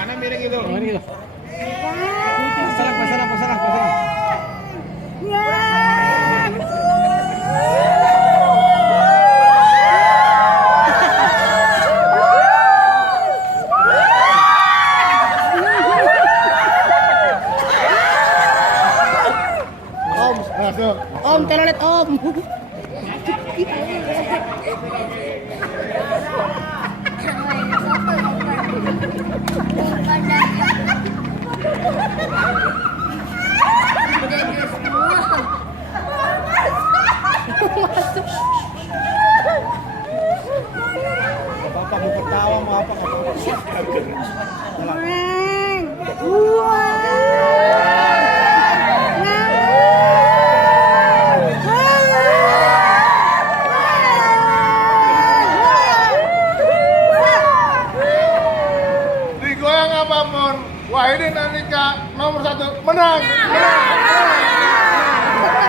Mana miring itu? Mana gitu? Pasaran. Om, telolet om. Apa mau ketawa mau apa nggak apa-apa. Digoyang apapun, Wahidin Andika nomor 1 menang.